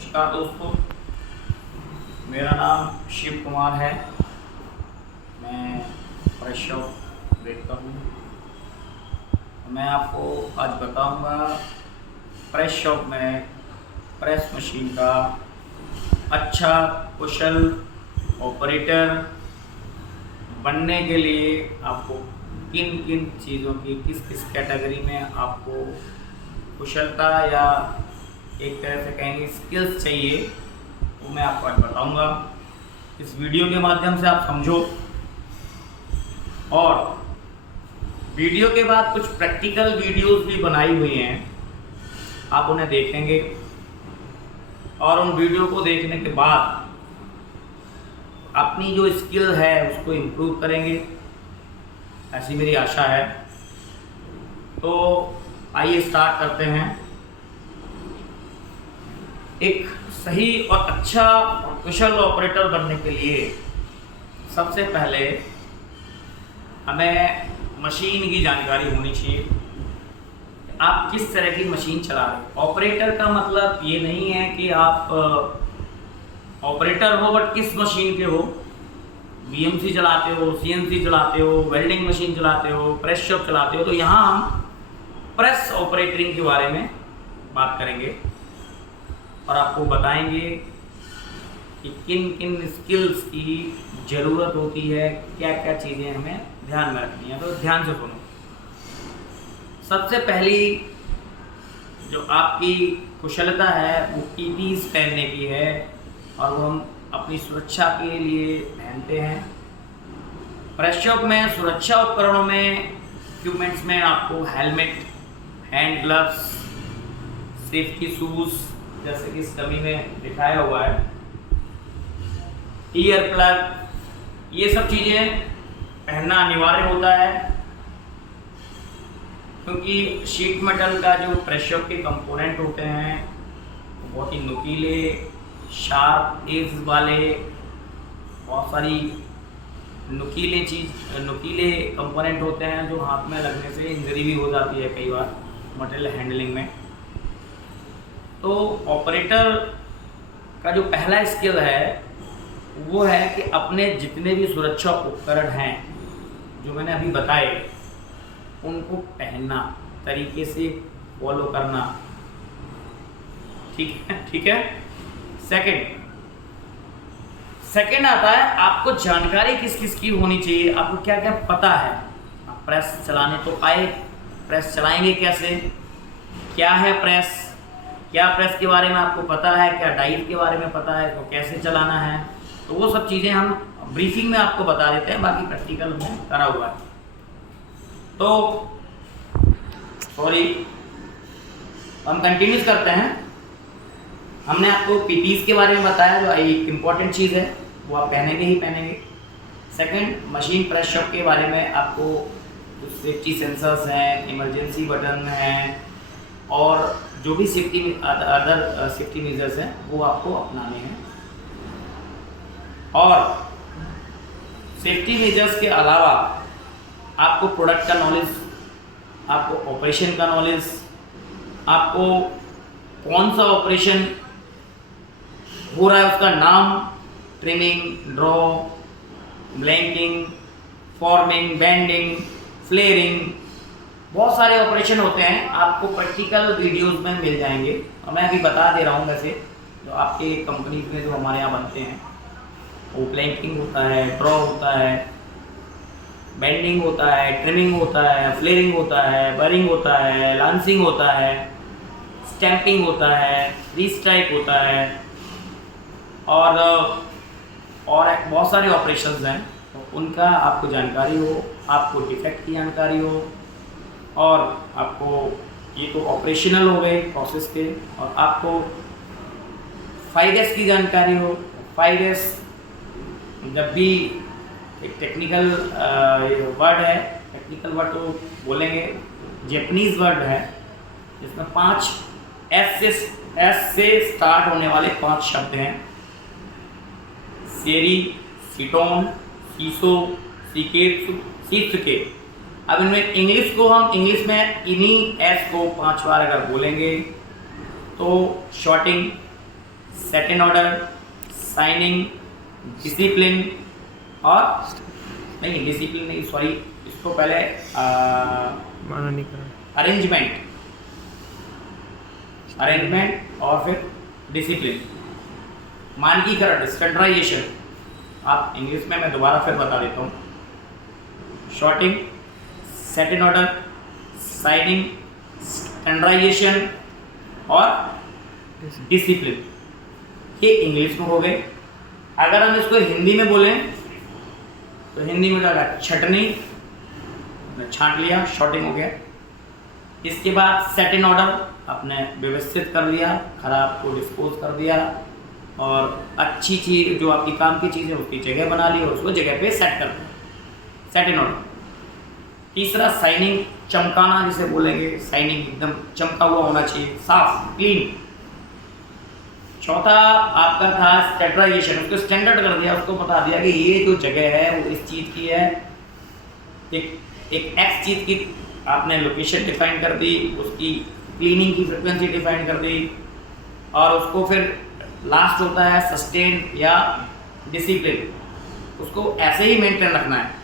नमस्कार दोस्तों, मेरा नाम शिव कुमार है। मैं प्रेस शॉप देखता हूँ। मैं आपको आज बताऊँगा प्रेस शॉप में प्रेस मशीन का अच्छा कुशल ऑपरेटर बनने के लिए आपको किन किन चीज़ों की किस किस कैटेगरी में आपको कुशलता या एक तरह से कहेंगे स्किल्स चाहिए, वो मैं आपको आज बताऊंगा। इस वीडियो के माध्यम से आप समझो और वीडियो के बाद कुछ प्रैक्टिकल वीडियोस भी बनाई हुई हैं, आप उन्हें देखेंगे और उन वीडियो को देखने के बाद अपनी जो स्किल है उसको इम्प्रूव करेंगे, ऐसी मेरी आशा है। तो आइए स्टार्ट करते हैं। एक सही और अच्छा कुशल ऑपरेटर बनने के लिए सबसे पहले हमें मशीन की जानकारी होनी चाहिए। आप किस तरह की मशीन चला रहे हैं। ऑपरेटर का मतलब ये नहीं है कि आप ऑपरेटर हो बट किस मशीन के हो, बीएमसी चलाते हो, सीएनसी चलाते हो, वेल्डिंग मशीन चलाते हो, प्रेस शॉप चलाते हो। तो यहाँ हम प्रेस ऑपरेटिंग के बारे में बात करेंगे और आपको बताएंगे कि किन किन स्किल्स की ज़रूरत होती है, क्या क्या चीज़ें हमें ध्यान में रखनी है। तो ध्यान से सुनो। सबसे पहली जो आपकी कुशलता है वो पीपीज पहनने की है और वो हम अपनी सुरक्षा के लिए पहनते हैं। प्रेस शॉप में सुरक्षा उपकरणों में इक्विपमेंट्स में आपको helmet, hand gloves, safety shoes जैसे कि इस डमी में दिखाया हुआ है, ईयर प्लग, ये सब चीज़ें पहनना अनिवार्य होता है क्योंकि शीट मेटल का जो प्रेस शॉप के कंपोनेंट होते हैं वो बहुत ही नुकीले, शार्प एज वाले, बहुत सारी नुकीले कंपोनेंट होते हैं जो हाथ में लगने से इंजरी भी हो जाती है कई बार मटेरियल हैंडलिंग में। तो ऑपरेटर का जो पहला स्किल है वो है कि अपने जितने भी सुरक्षा उपकरण हैं जो मैंने अभी बताए उनको पहनना, तरीके से फॉलो करना। ठीक है। सेकंड आता है आपको जानकारी किस किस की होनी चाहिए, आपको क्या क्या पता है। आप प्रेस चलाने तो आए, प्रेस चलाएंगे कैसे, क्या है प्रेस, क्या प्रेस के बारे में आपको पता है, क्या डाइव के बारे में पता है, तो कैसे चलाना है। तो वो सब चीज़ें हम ब्रीफिंग में आपको बता देते हैं, बाकी प्रैक्टिकल में करा हुआ है। तो हम कंटिन्यूस करते हैं। हमने आपको पीपीज के बारे में बताया जो एक इम्पॉर्टेंट चीज़ है, वो आप पहनेंगे ही पहनेंगे। सेकंड, मशीन प्रेस शॉप के बारे में आपको कुछ सेफ्टी सेंसर्स हैं, इमरजेंसी बटन हैं और जो भी अदर सेफ्टी मेजर्स हैं वो आपको अपनाने हैं। और सेफ्टी मेजर्स के अलावा आपको प्रोडक्ट का नॉलेज, आपको ऑपरेशन का नॉलेज, आपको कौन सा ऑपरेशन हो रहा है उसका नाम, trimming, draw, blanking, forming, bending, flaring, बहुत सारे ऑपरेशन होते हैं, आपको प्रैक्टिकल वीडियोस में मिल जाएंगे। और मैं अभी बता दे रहा हूँ, वैसे जो आपके कंपनी में जो हमारे यहाँ बनते हैं वो ब्लैंकिंग होता है, ड्रॉ होता है, बेंडिंग होता है, ट्रिमिंग होता है, फ्लेयरिंग होता है, बरिंग होता है, लांसिंग होता है, स्टैंपिंग होता है, रीस्ट्राइक होता है और बहुत सारे ऑपरेशंस हैं। तो उनका आपको जानकारी हो, आपको डिफेक्ट की जानकारी हो और आपको ये तो ऑपरेशनल हो गए प्रोसेस के, और आपको 5S की जानकारी हो। 5S जब भी एक टेक्निकल वर्ड है, टेक्निकल वर्ड तो बोलेंगे, जैपनीज वर्ड है जिसमें 5 एस से स्टार्ट होने वाले 5 शब्द हैं। सेरी, सीटोन, सीसो, सीकेत्सु, सीत्सुके। अब इनमें इंग्लिश को हम इंग्लिश में इन्हीं एस को 5 बार अगर बोलेंगे तो sorting set in order, shining, discipline और नहीं डिसिप्लिन नहीं सॉरी, इसको पहले माना नहीं करा। अरेंजमेंट और फिर डिसिप्लिन, मानकीकरण, स्टैंडर्डाइजेशन। आप इंग्लिश में मैं दोबारा फिर बता देता हूँ। Sorting, set in order, shining, standardization और डिसिप्लिन, ये इंग्लिश में हो गए। अगर हम इसको हिंदी में बोलें तो हिंदी में जाएगा छटनी, छांट लिया, शॉर्टिंग हो गया। इसके बाद सेट इन ऑर्डर, आपने व्यवस्थित कर लिया, खराब को डिस्पोज कर दिया और अच्छी चीज़ जो आपकी काम की चीज़ है उसकी जगह बना ली और उसको जगह पे सेट कर दिया, सेट इन ऑर्डर। तीसरा साइनिंग, चमकाना जिसे बोलेंगे, साइनिंग एकदम चमका हुआ होना चाहिए, साफ क्लीन। चौथा आपका था स्टैंडर्डाइजेशन, उसको स्टैंडर्ड कर दिया, उसको बता दिया कि ये जो जगह है वो इस चीज़ की है, एक एक्स चीज़ की आपने लोकेशन डिफाइन कर दी, उसकी क्लीनिंग की फ्रिक्वेंसी डिफाइन कर दी और उसको फिर लास्ट होता है सस्टेन या डिसिप्लिन, उसको ऐसे ही मेंटेन रखना है।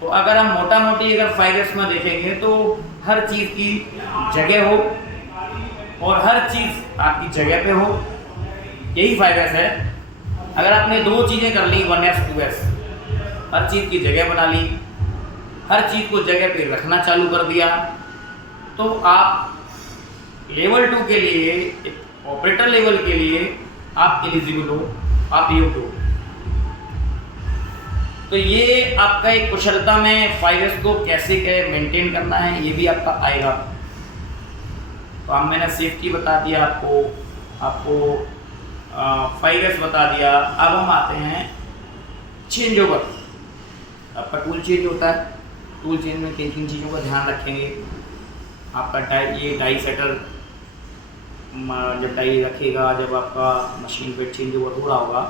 तो अगर हम मोटा मोटी अगर 5S में देखेंगे तो हर चीज़ की जगह हो और हर चीज़ आपकी जगह पे हो, यही 5S है। अगर आपने दो चीज़ें कर ली 1S 2S, हर चीज़ की जगह बना ली, हर चीज़ को जगह पे रखना चालू कर दिया, तो आप लेवल 2 के लिए, एक ऑपरेटर लेवल के लिए आप एलिजिबल हो, आप योग्य हो। तो ये आपका एक कुशलता में 5S को कैसे मेंटेन करना है ये भी आपका आएगा। तो अब मैंने सेफ्टी बता दिया आपको 5S बता दिया। अब हम आते हैं चेंज ओवर। आपका टूल चेंज होता है, टूल चेंज में किन किन चीज़ों का ध्यान रखेंगे। आपका ये डाई सेटर जब डाई रखेगा, जब आपका मशीन पे चेंज ओवर हो रहा होगा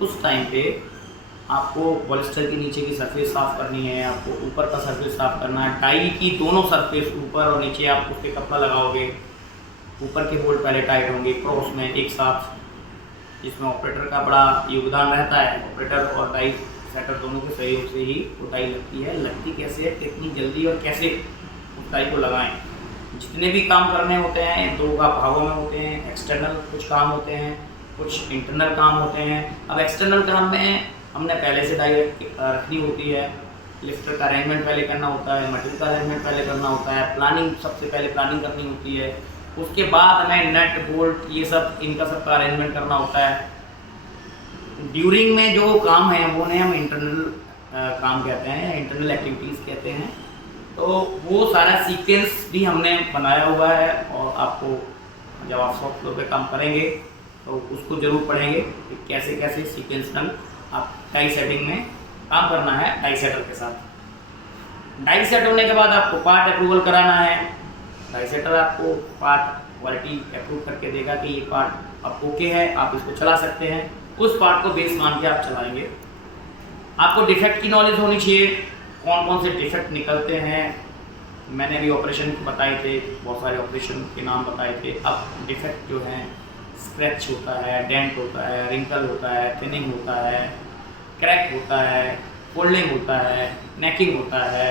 उस टाइम पे आपको पॉलिस्टर के नीचे की सरफेस साफ़ करनी है, आपको ऊपर का सरफेस साफ़ करना है। डाई की दोनों सरफेस ऊपर और नीचे आप उस पर कपड़ा लगाओगे, ऊपर के बोल्ट पहले टाइट होंगे क्रॉस में एक साथ, जिसमें ऑपरेटर का बड़ा योगदान रहता है। ऑपरेटर और डाई सेटर दोनों के सहयोग से ही वो डाई लगती है। लगती कैसे है, कितनी जल्दी और कैसे उस डाई को लगाएं। जितने भी काम करने होते हैं दो भागों में होते हैं। एक्सटर्नल कुछ काम होते हैं, कुछ इंटरनल काम होते हैं। अब एक्सटर्नल काम में हमने पहले से डाई रखनी होती है, लिफ्टर का अरेंजमेंट पहले करना होता है, मटेरियल का अरेंजमेंट पहले करना होता है, प्लानिंग सबसे पहले प्लानिंग करनी होती है, उसके बाद हमें नट बोल्ट ये सब इनका सबका अरेंजमेंट करना होता है। ड्यूरिंग में जो काम है वो हम इंटरनल काम कहते हैं, इंटरनल एक्टिविटीज़ कहते हैं। तो वो सारा सीक्वेंस भी हमने बनाया हुआ है और आपको जब आप सॉफ्ट फ्लोर पे काम करेंगे तो उसको ज़रूर पढ़ेंगे कि कैसे कैसे सीक्वेंशनल आप डाई सेटिंग में काम करना है डाई सेटर के साथ। डाई सेट होने के बाद आपको पार्ट अप्रूवल कराना है। डाई सेटर आपको पार्ट क्वालिटी अप्रूव करके देगा कि ये पार्ट अब ओके है, आप इसको चला सकते हैं। उस पार्ट को बेस मान के आप चलाएंगे। आपको डिफेक्ट की नॉलेज होनी चाहिए, कौन कौन से डिफेक्ट निकलते हैं। मैंने भी ऑपरेशन बताए थे, बहुत सारे ऑपरेशन के नाम बताए थे। अब डिफेक्ट जो हैं, स्क्रैच होता है, डेंट होता है, रिंकल होता है, थिनिंग होता है, क्रैक होता है, फोल्डिंग होता है, नेकिंग होता है,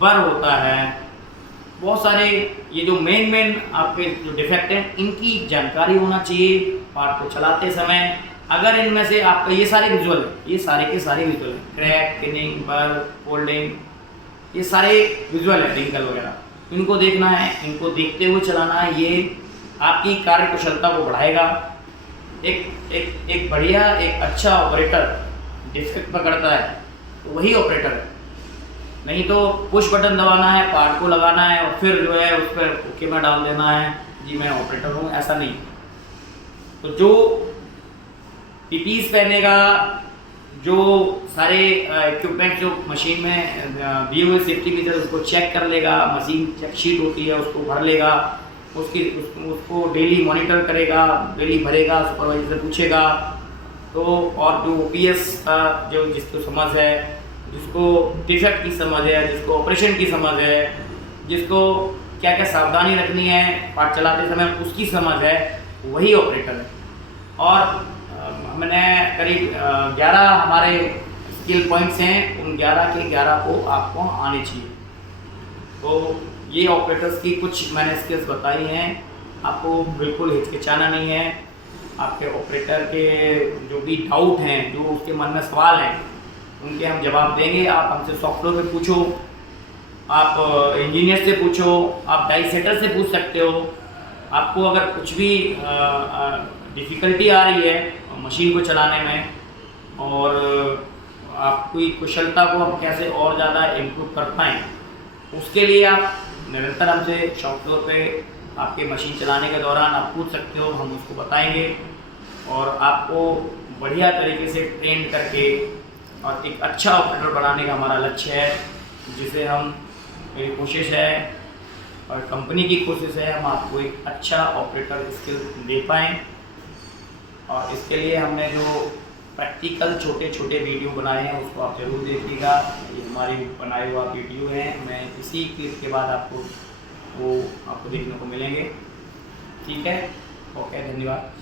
बर होता है, बहुत सारे ये जो मेन आपके जो डिफेक्ट हैं इनकी जानकारी होना चाहिए पार्ट को चलाते समय। अगर इनमें से आपका ये सारे विजुअल है, ये सारे के सारे विजुअल है, क्रैक, थिनिंग, बर, फोल्डिंग, ये सारे विजुअल है, रिंकल वगैरह, इनको देखना है, इनको देखते हुए चलाना है। ये आपकी कार्य कुशलता को बढ़ाएगा। एक बढ़िया एक अच्छा ऑपरेटर डिफेक्ट पकड़ता है तो वही ऑपरेटर है। नहीं तो पुश बटन दबाना है, पार्ट को लगाना है और फिर जो है उस पर ओके में डाल देना है जी मैं ऑपरेटर हूँ, ऐसा नहीं। तो जो पीपीज पहनेगा, जो सारे इक्विपमेंट जो मशीन में दिए हुए सेफ्टी मेजर उसको चेक कर लेगा, मशीन चेक शीट होती है उसको भर लेगा, उसको डेली मॉनिटर करेगा, डेली भरेगा, सुपरवाइजर से पूछेगा। तो और जो ओपीएस का जो जिसको समझ है, जिसको डिफेक्ट की समझ है, जिसको ऑपरेशन की समझ है, जिसको क्या क्या सावधानी रखनी है पार्ट चलाते समय उसकी समझ है, वही ऑपरेटर है। और मैंने करीब 11 हमारे स्किल पॉइंट्स हैं, उन 11 के 11 को आपको आने चाहिए। तो ये ऑपरेटर्स की कुछ मैंने स्किल्स बताई हैं, आपको बिल्कुल हिचकिचाना नहीं है। आपके ऑपरेटर के जो भी डाउट हैं, जो उसके मन में सवाल हैं, उनके हम जवाब देंगे। आप हमसे सॉफ्टवेयर पे पूछो, आप इंजीनियर से पूछो, आप डाई सेटर से पूछ सकते हो। आपको अगर कुछ भी डिफ़िकल्टी आ रही है मशीन को चलाने में और आपकी कुशलता को हम कैसे और ज़्यादा इम्प्रूव कर पाएँ, उसके लिए आप निरंतर हमसे सॉफ्टवेयर पे आपके मशीन चलाने के दौरान आप पूछ सकते हो, हम उसको बताएंगे और आपको बढ़िया तरीके से ट्रेन करके और एक अच्छा ऑपरेटर बनाने का हमारा लक्ष्य है, जिसे हम मेरी कोशिश है और कंपनी की कोशिश है हम आपको एक अच्छा ऑपरेटर स्किल दे पाएँ। और इसके लिए हमने जो प्रैक्टिकल छोटे छोटे वीडियो बनाए हैं उसको आप ज़रूर देखिएगा। ये हमारी बनाए हुआ वीडियो है, मैं इसी क्लिप के बाद आपको देखने को मिलेंगे। ठीक है, ओके, धन्यवाद।